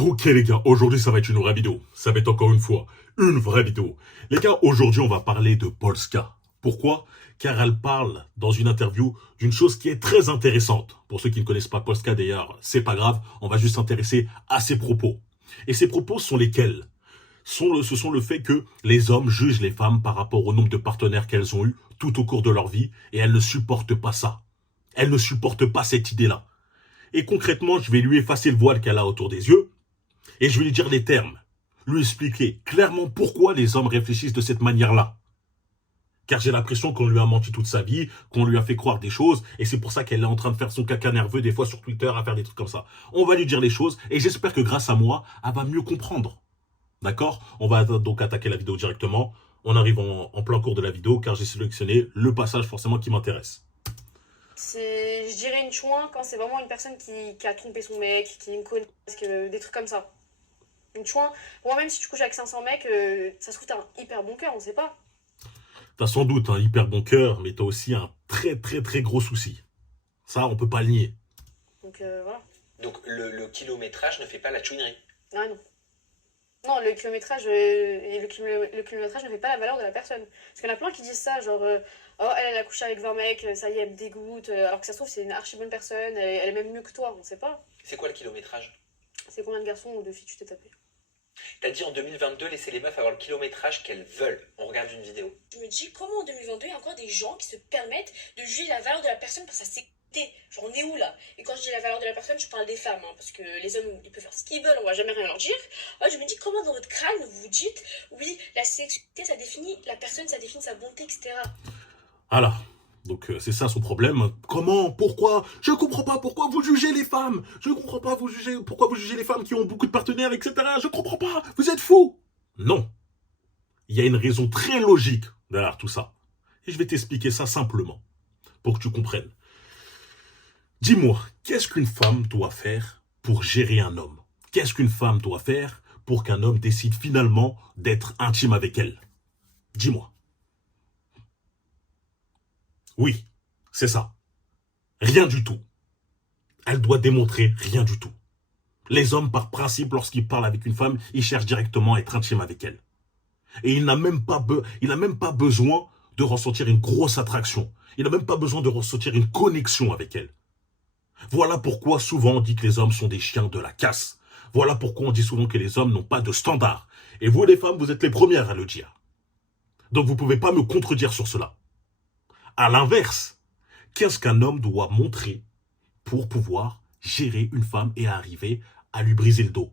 Ok les gars, aujourd'hui ça va être une vraie vidéo. Ça va être encore une fois une vraie vidéo. Les gars, aujourd'hui on va parler de Polska. Pourquoi? Car elle parle dans une interview d'une chose qui est très intéressante. Pour ceux qui ne connaissent pas Polska d'ailleurs, c'est pas grave, on va juste s'intéresser à ses propos. Et ses propos sont lesquels? Ce sont le fait que les hommes jugent les femmes par rapport au nombre de partenaires qu'elles ont eu tout au cours de leur vie et elles ne supportent pas ça. Elles ne supportent pas cette idée-là. Et concrètement, je vais lui effacer le voile qu'elle a autour des yeux et je vais lui dire les termes, lui expliquer clairement pourquoi les hommes réfléchissent de cette manière-là. Car j'ai l'impression qu'on lui a menti toute sa vie, qu'on lui a fait croire des choses, et c'est pour ça qu'elle est en train de faire son caca nerveux des fois sur Twitter à faire des trucs comme ça. On va lui dire les choses, et j'espère que grâce à moi, elle va mieux comprendre. D'accord? On va donc attaquer la vidéo directement. On arrive en plein cours de la vidéo, car j'ai sélectionné le passage forcément qui m'intéresse. C'est, je dirais une chouin quand c'est vraiment une personne qui a trompé son mec, qui me connaît, des trucs comme ça. Une chouin, moi même si tu couches avec 500 mecs, ça se trouve t'as un hyper bon cœur, on sait pas. T'as sans doute un hyper bon cœur, mais t'as aussi un très très très gros souci. Ça, on peut pas le nier. Donc voilà. Donc le kilométrage ne fait pas la chouinerie. Ah non. Non, le kilométrage, le kilométrage ne fait pas la valeur de la personne. Parce qu'il y en a plein qui disent ça, genre, oh, elle a couché avec 20 mecs, ça y est, elle me dégoûte. Alors que ça se trouve, c'est une archi bonne personne, elle est même mieux que toi, on sait pas. C'est quoi le kilométrage? C'est combien de garçons ou de filles tu t'es tapé? T'as dit en 2022, laissez les meufs avoir le kilométrage qu'elles veulent. On regarde une vidéo. Je me dis, comment en 2022, il y a encore des gens qui se permettent de juger la valeur de la personne par sa sexualité? Genre, on est où là? Et quand je dis la valeur de la personne, je parle des femmes, hein, parce que les hommes, ils peuvent faire ce qu'ils veulent, on va jamais rien leur dire. Je me dis, comment dans votre crâne vous vous dites, oui, la sexualité, ça définit la personne, ça définit sa bonté, etc. Voilà. Donc c'est ça son problème. Comment? Pourquoi? Je comprends pas pourquoi vous jugez les femmes. Je comprends pas pourquoi vous jugez les femmes qui ont beaucoup de partenaires, etc. Je comprends pas. Vous êtes fous. Non. Il y a une raison très logique derrière tout ça. Et je vais t'expliquer ça simplement pour que tu comprennes. Dis-moi, qu'est-ce qu'une femme doit faire pour gérer un homme? Qu'est-ce qu'une femme doit faire pour qu'un homme décide finalement d'être intime avec elle? Dis-moi. Oui, c'est ça. Rien du tout. Elle doit démontrer rien du tout. Les hommes, par principe, lorsqu'ils parlent avec une femme, ils cherchent directement à être intime avec elle. Et il n'a même pas besoin de ressentir une grosse attraction. Il n'a même pas besoin de ressentir une connexion avec elle. Voilà pourquoi souvent on dit que les hommes sont des chiens de la casse. Voilà pourquoi on dit souvent que les hommes n'ont pas de standard. Et vous, les femmes, vous êtes les premières à le dire. Donc vous ne pouvez pas me contredire sur cela. À l'inverse, qu'est-ce qu'un homme doit montrer pour pouvoir gérer une femme et arriver à lui briser le dos?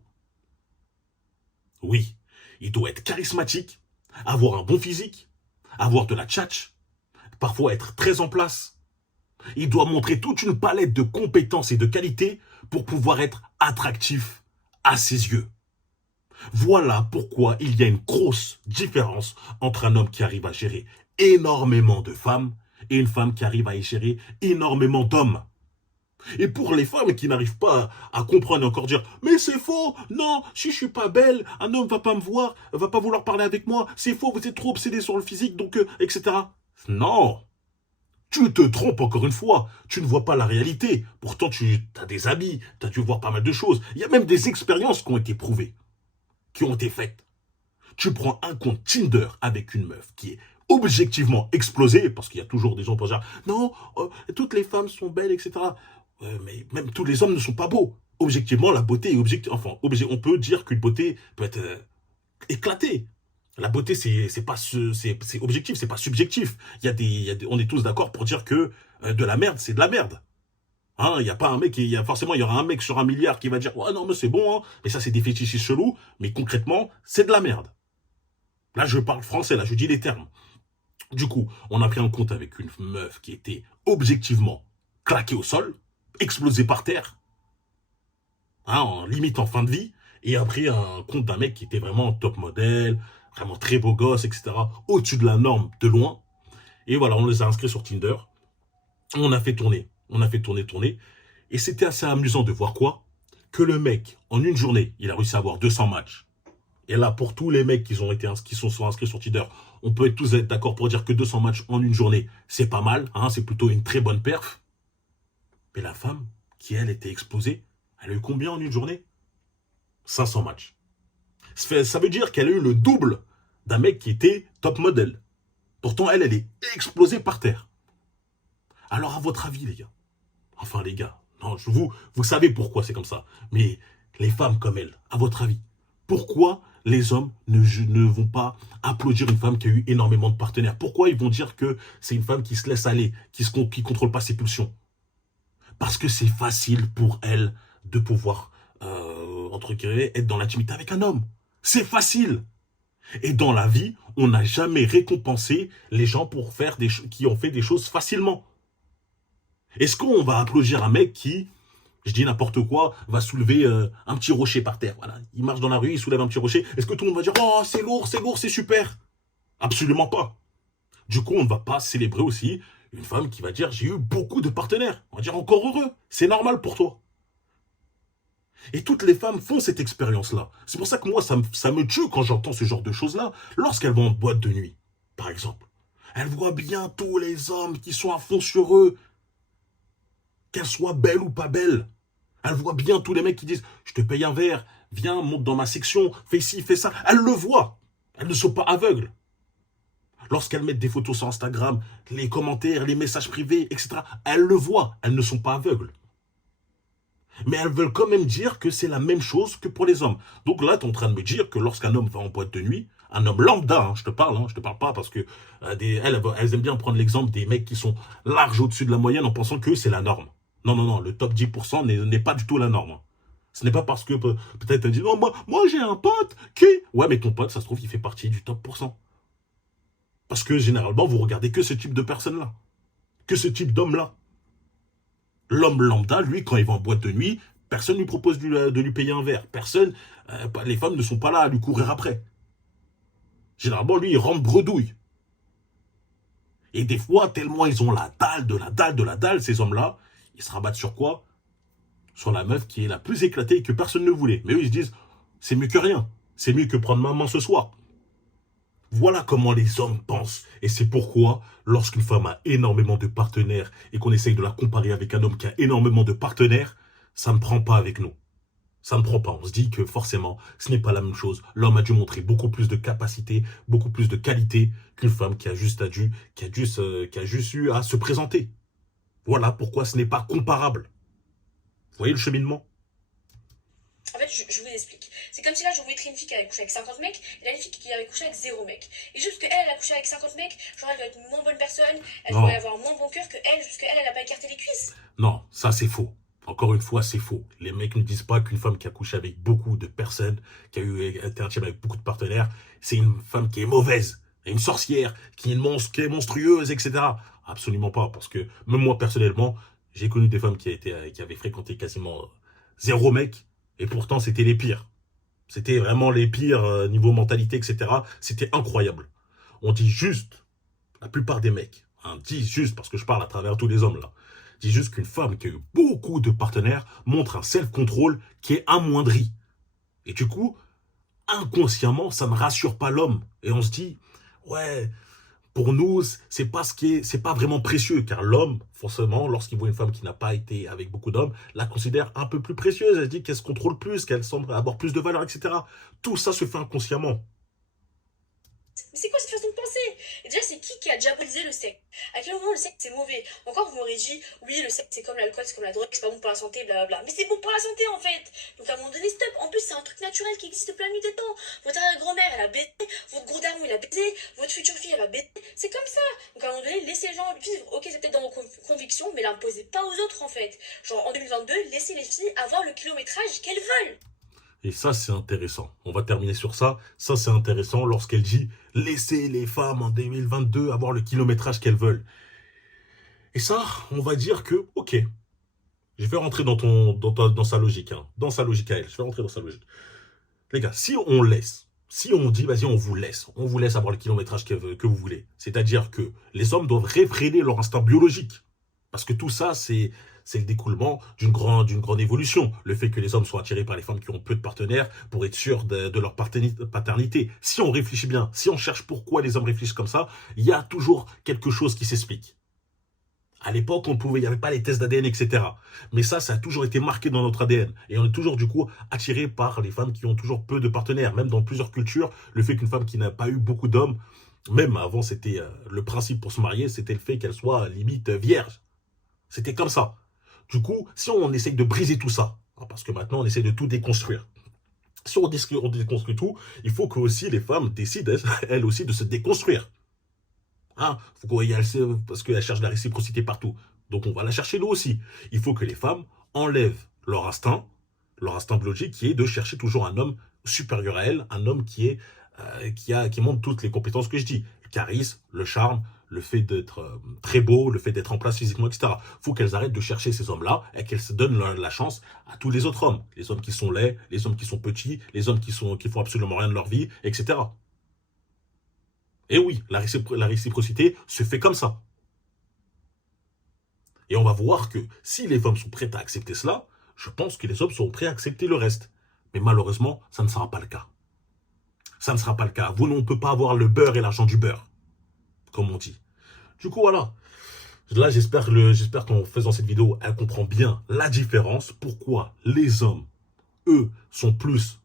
Oui, il doit être charismatique, avoir un bon physique, avoir de la tchatch, parfois être très en place. Il doit montrer toute une palette de compétences et de qualités pour pouvoir être attractif à ses yeux. Voilà pourquoi il y a une grosse différence entre un homme qui arrive à gérer énormément de femmes et une femme qui arrive à y gérer énormément d'hommes. Et pour les femmes qui n'arrivent pas à comprendre et encore dire « Mais c'est faux, non, si je suis pas belle, un homme va pas me voir, va pas vouloir parler avec moi, c'est faux, vous êtes trop obsédé sur le physique, donc, etc. » Non, tu te trompes encore une fois, tu ne vois pas la réalité. Pourtant, tu as des amis, tu as dû voir pas mal de choses. Il y a même des expériences qui ont été prouvées, qui ont été faites. Tu prends un compte Tinder avec une meuf qui est objectivement explosée, parce qu'il y a toujours des gens pour dire « Non, toutes les femmes sont belles, etc. » Mais même tous les hommes ne sont pas beaux. Objectivement, la beauté est objective. Enfin, on peut dire qu'une beauté peut être éclatée. La beauté, c'est pas c'est objectif, c'est pas subjectif. On est tous d'accord pour dire que de la merde, c'est de la merde. Hein, il y a pas un mec, forcément, il y aura un mec sur un milliard qui va dire ouais non mais c'est bon, hein. Mais ça c'est des fétichistes chelous. Mais concrètement, c'est de la merde. Là, je parle français, là, je dis les termes. Du coup, on a pris en compte avec une meuf qui était objectivement claquée au sol, explosée par terre, hein, en limite en fin de vie, et après un compte d'un mec qui était vraiment top modèle, vraiment très beau gosse, etc., au-dessus de la norme de loin. Et voilà, on les a inscrits sur Tinder. On a fait tourner, tourner. Et c'était assez amusant de voir quoi? Que le mec, en une journée, il a réussi à avoir 200 matchs. Et là, pour tous les mecs qui sont inscrits sur Tinder, on peut tous être d'accord pour dire que 200 matchs en une journée, c'est pas mal, hein, c'est plutôt une très bonne perf. Mais la femme, qui elle était explosée, elle a eu combien en une journée? 500 matchs. Ça veut dire qu'elle a eu le double d'un mec qui était top model. Pourtant, elle est explosée par terre. Alors, à votre avis, les gars, enfin, les gars, non, vous savez pourquoi c'est comme ça. Mais les femmes comme elle, à votre avis, pourquoi les hommes ne vont pas applaudir une femme qui a eu énormément de partenaires? Pourquoi ils vont dire que c'est une femme qui se laisse aller, qui contrôle pas ses pulsions? Parce que c'est facile pour elle de pouvoir, entre guillemets, être dans l'intimité avec un homme. C'est facile. Et dans la vie, on n'a jamais récompensé les gens pour faire qui ont fait des choses facilement. Est-ce qu'on va applaudir un mec qui, je dis n'importe quoi, va soulever un petit rocher par terre? Voilà, il marche dans la rue, il soulève un petit rocher. Est-ce que tout le monde va dire « Oh, c'est lourd, c'est super » Absolument pas. Du coup, on ne va pas célébrer aussi une femme qui va dire « J'ai eu beaucoup de partenaires ». On va dire « Encore heureux, c'est normal pour toi ». Et toutes les femmes font cette expérience-là. C'est pour ça que moi, ça me tue quand j'entends ce genre de choses-là. Lorsqu'elles vont en boîte de nuit, par exemple. Elles voient bien tous les hommes qui sont à fond sur eux. Qu'elles soient belles ou pas belles. Elles voient bien tous les mecs qui disent « Je te paye un verre, viens, monte dans ma section, fais ci, fais ça ». Elles le voient. Elles ne sont pas aveugles. Lorsqu'elles mettent des photos sur Instagram, les commentaires, les messages privés, etc., elles le voient. Elles ne sont pas aveugles. Mais elles veulent quand même dire que c'est la même chose que pour les hommes. Donc là, tu es en train de me dire que lorsqu'un homme va en boîte de nuit, un homme lambda, je te parle pas parce que elles aiment bien prendre l'exemple des mecs qui sont larges au-dessus de la moyenne en pensant que c'est la norme. Non, le top 10% n'est pas du tout la norme. Ce n'est pas parce que peut-être elle dit non, moi j'ai un pote qui... Ouais, mais ton pote, ça se trouve, il fait partie du top %. Parce que généralement, vous regardez que ce type de personnes-là. Que ce type d'homme-là. L'homme lambda, lui, quand il va en boîte de nuit, personne ne lui propose de lui payer un verre. Personne, les femmes ne sont pas là à lui courir après. Généralement, lui, il rentre bredouille. Et des fois, tellement ils ont la dalle, ces hommes-là, ils se rabattent sur quoi? Sur la meuf qui est la plus éclatée et que personne ne voulait. Mais eux, ils se disent, c'est mieux que rien. C'est mieux que prendre ma main ce soir. Voilà comment les hommes pensent. Et c'est pourquoi, lorsqu'une femme a énormément de partenaires et qu'on essaye de la comparer avec un homme qui a énormément de partenaires, ça ne prend pas avec nous. Ça ne prend pas. On se dit que forcément, ce n'est pas la même chose. L'homme a dû montrer beaucoup plus de capacité, beaucoup plus de qualité qu'une femme qui a juste eu à se présenter. Voilà pourquoi ce n'est pas comparable. Vous voyez le cheminement? En fait, je vous explique. C'est comme si là, je vous mettrais une fille qui avait couché avec 50 mecs, et là, une fille qui avait couché avec 0 mec. Et juste qu'elle, elle a couché avec 50 mecs, genre, elle doit être une moins bonne personne, elle doit avoir moins bon cœur que elle, juste qu'elle, elle a pas écarté les cuisses. Non, ça c'est faux. Encore une fois, c'est faux. Les mecs ne disent pas qu'une femme qui a couché avec beaucoup de personnes, qui a été intime avec beaucoup de partenaires, c'est une femme qui est mauvaise, une sorcière, qui est monstrueuse, etc. Absolument pas, parce que même moi, personnellement, j'ai connu des femmes qui avaient fréquenté quasiment 0 mec, et pourtant, c'était les pires. C'était vraiment les pires niveau mentalité, etc. C'était incroyable. On dit juste, la plupart des mecs, disent juste, parce que je parle à travers tous les hommes là, disent juste qu'une femme qui a eu beaucoup de partenaires montre un self-control qui est amoindri. Et du coup, inconsciemment, ça ne rassure pas l'homme. Et on se dit, ouais, pour nous, c'est pas vraiment précieux, car l'homme, forcément, lorsqu'il voit une femme qui n'a pas été avec beaucoup d'hommes, la considère un peu plus précieuse. Elle se dit qu'elle se contrôle plus, qu'elle semble avoir plus de valeur, etc. Tout ça se fait inconsciemment. Mais c'est quoi cette façon de penser? Et déjà, c'est qui a diabolisé le sexe? À quel moment le sexe c'est mauvais? Encore vous m'aurez dit, oui, le sexe c'est comme l'alcool, c'est comme la drogue, c'est pas bon pour la santé, blablabla. Mais c'est bon pour la santé en fait! Donc à un moment donné, stop! En plus, c'est un truc naturel qui existe depuis la nuit des temps. Votre arrière-grand-mère, elle a baisé, votre gros daron, il a baisé, votre future fille, elle a baisé. C'est comme ça! Donc à un moment donné, laissez les gens vivre. Ok, c'est peut-être dans vos convictions, mais l'imposez pas aux autres en fait. Genre en 2022, laissez les filles avoir le kilométrage qu'elles veulent. Et ça, c'est intéressant. On va terminer sur ça. Ça, c'est intéressant lorsqu'elle dit « Laissez les femmes en 2022 avoir le kilométrage qu'elles veulent ». Et ça, on va dire que, ok, je vais rentrer dans sa logique. Dans sa logique à elle. Je vais rentrer dans sa logique. Les gars, si on dit « Vas-y, on vous laisse avoir le kilométrage que vous voulez », c'est-à-dire que les hommes doivent réfréner leur instinct biologique. Parce que tout ça, c'est le découlement d'une grande évolution. Le fait que les hommes soient attirés par les femmes qui ont peu de partenaires pour être sûrs de leur paternité. Si on réfléchit bien, si on cherche pourquoi les hommes réfléchissent comme ça, il y a toujours quelque chose qui s'explique. À l'époque, il n'y avait pas les tests d'ADN, etc. Mais ça a toujours été marqué dans notre ADN. Et on est toujours, du coup, attiré par les femmes qui ont toujours peu de partenaires. Même dans plusieurs cultures, le fait qu'une femme qui n'a pas eu beaucoup d'hommes, même avant, c'était le principe pour se marier, c'était le fait qu'elle soit limite vierge. C'était comme ça. Du coup, si on essaye de briser tout ça, hein, parce que maintenant, on essaie de tout déconstruire. Si on déconstruit tout, il faut que aussi les femmes décident, elles aussi, de se déconstruire. Hein, parce qu'elle cherche la réciprocité partout. Donc on va la chercher nous aussi. Il faut que les femmes enlèvent leur instinct biologique qui est de chercher toujours un homme supérieur à elles, un homme qui montre toutes les compétences que je dis. Le charisme, le charme, le fait d'être très beau, le fait d'être en place physiquement, etc. Il faut qu'elles arrêtent de chercher ces hommes-là et qu'elles se donnent la chance à tous les autres hommes. Les hommes qui sont laids, les hommes qui sont petits, les hommes qui font absolument rien de leur vie, etc. Et oui, la réciprocité se fait comme ça. Et on va voir que si les femmes sont prêtes à accepter cela, je pense que les hommes seront prêts à accepter le reste. Mais malheureusement, ça ne sera pas le cas. Ça ne sera pas le cas. On ne peut pas avoir le beurre et l'argent du beurre, comme on dit. Du coup, voilà. Là, j'espère qu'en faisant cette vidéo, elle comprend bien la différence. Pourquoi les hommes, eux, sont plus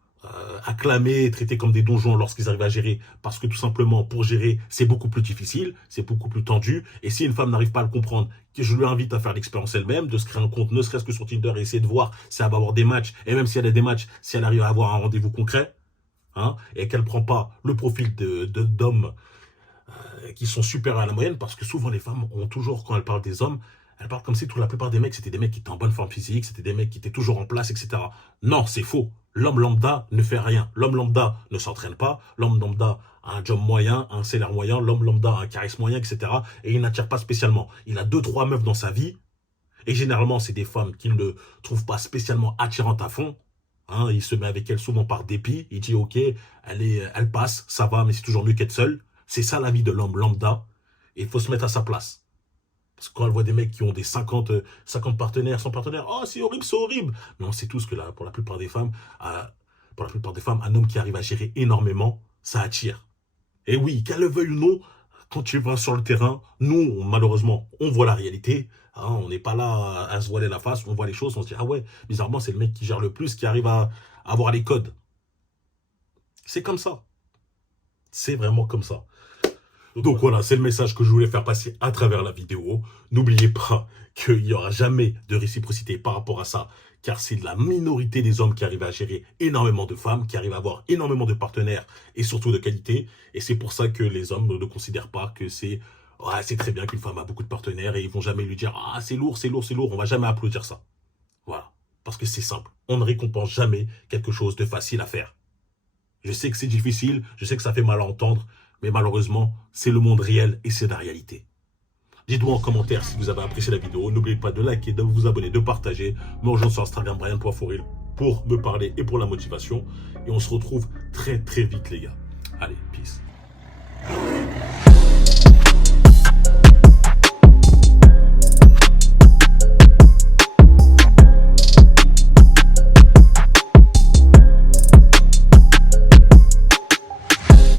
acclamés, traités comme des donjons lorsqu'ils arrivent à gérer, parce que tout simplement, pour gérer, c'est beaucoup plus difficile, c'est beaucoup plus tendu, et si une femme n'arrive pas à le comprendre, que je lui invite à faire l'expérience elle-même, de se créer un compte, ne serait-ce que sur Tinder, et essayer de voir si elle va avoir des matchs, et même si elle a des matchs, si elle arrive à avoir un rendez-vous concret, hein, et qu'elle ne prend pas le profil d'hommes qui sont supérieurs à la moyenne, parce que souvent les femmes ont toujours, quand elles parlent des hommes, elles parlent comme si la plupart des mecs, c'était des mecs qui étaient en bonne forme physique, c'était des mecs qui étaient toujours en place, etc. Non, c'est faux. L'homme lambda ne fait rien. L'homme lambda ne s'entraîne pas. L'homme lambda a un job moyen, un salaire moyen. L'homme lambda a un charisme moyen, etc. Et il n'attire pas spécialement. Il a 2-3 meufs dans sa vie. Et généralement, c'est des femmes qu'il ne trouve pas spécialement attirantes à fond. Hein, il se met avec elles souvent par dépit. Il dit, ok, elle passe, ça va, mais c'est toujours mieux qu'être seule. C'est ça la vie de l'homme lambda. Et il faut se mettre à sa place. Parce que quand elle voit des mecs qui ont des 50 partenaires, 100 partenaires, oh c'est horrible, c'est horrible. Mais on sait tous que là, pour la plupart des femmes, un homme qui arrive à gérer énormément, ça attire. Et oui, qu'elle le veuille ou non, quand tu vas sur le terrain, nous, malheureusement, on voit la réalité. Hein, on n'est pas là à se voiler la face, on voit les choses, on se dit, ah ouais, bizarrement, c'est le mec qui gère le plus, qui arrive à avoir les codes. C'est comme ça. C'est vraiment comme ça. Donc voilà, c'est le message que je voulais faire passer à travers la vidéo. N'oubliez pas qu'il n'y aura jamais de réciprocité par rapport à ça, car c'est la minorité des hommes qui arrivent à gérer énormément de femmes, qui arrivent à avoir énormément de partenaires et surtout de qualité. Et c'est pour ça que les hommes ne considèrent pas que c'est très bien qu'une femme a beaucoup de partenaires et ils vont jamais lui dire « Ah, c'est lourd, c'est lourd, c'est lourd ». On va jamais applaudir ça. Voilà. Parce que c'est simple. On ne récompense jamais quelque chose de facile à faire. Je sais que c'est difficile, je sais que ça fait mal à entendre, mais malheureusement, c'est le monde réel et c'est la réalité. Dites-moi en commentaire si vous avez apprécié la vidéo. N'oubliez pas de liker, de vous abonner, de partager. Me rejoindre sur Instagram, Brian.Foril, pour me parler et pour la motivation. Et on se retrouve très très vite les gars. Allez, peace.